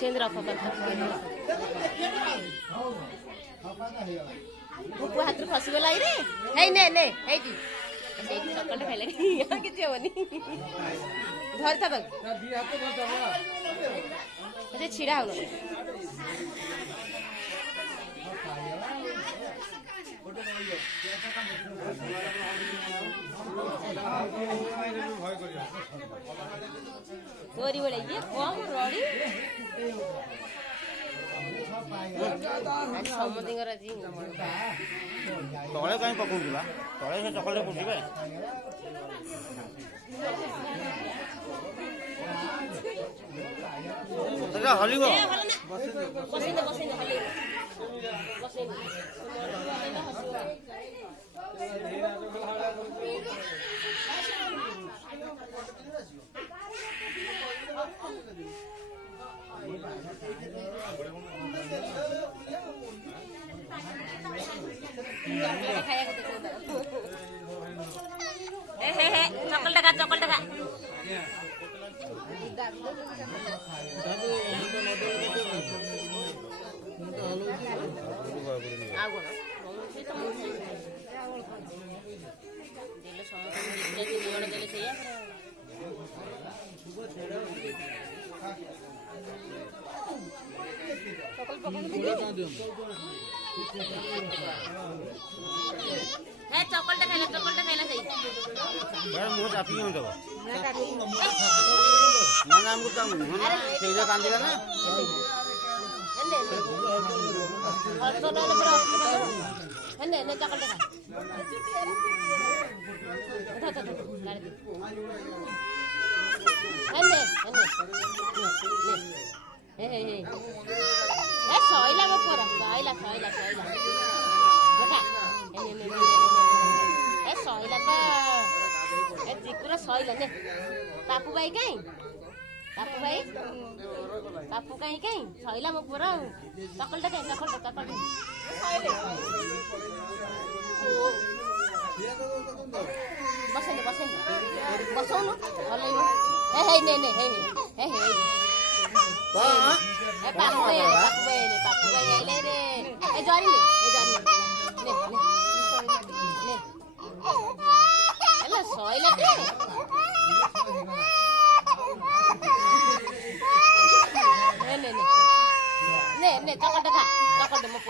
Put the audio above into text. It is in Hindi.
चेंद्र रख मुझे हाथ खसीगला रे है ने ने है चकल खाइले किसी हेनी धरी था छिड़ा हो गोरी बड़े ये कम रड़ी समूह तले कहीं पकड़ा तले से चकल पकड़े हलिब चकल टका है चकलटा खाइला सही मुझे चापी क्यों देव ना हमको काम से कांदिला ना ने चकलटा सैला मो पुरा सैला सैला तो जिकुरा सैला ने पापू भाई कहीं पापू कहीं सैला मो पुरा चकलटा कहीं चकलटा बसौनु भलै हे ने पापू भाई आइले रे ए जरी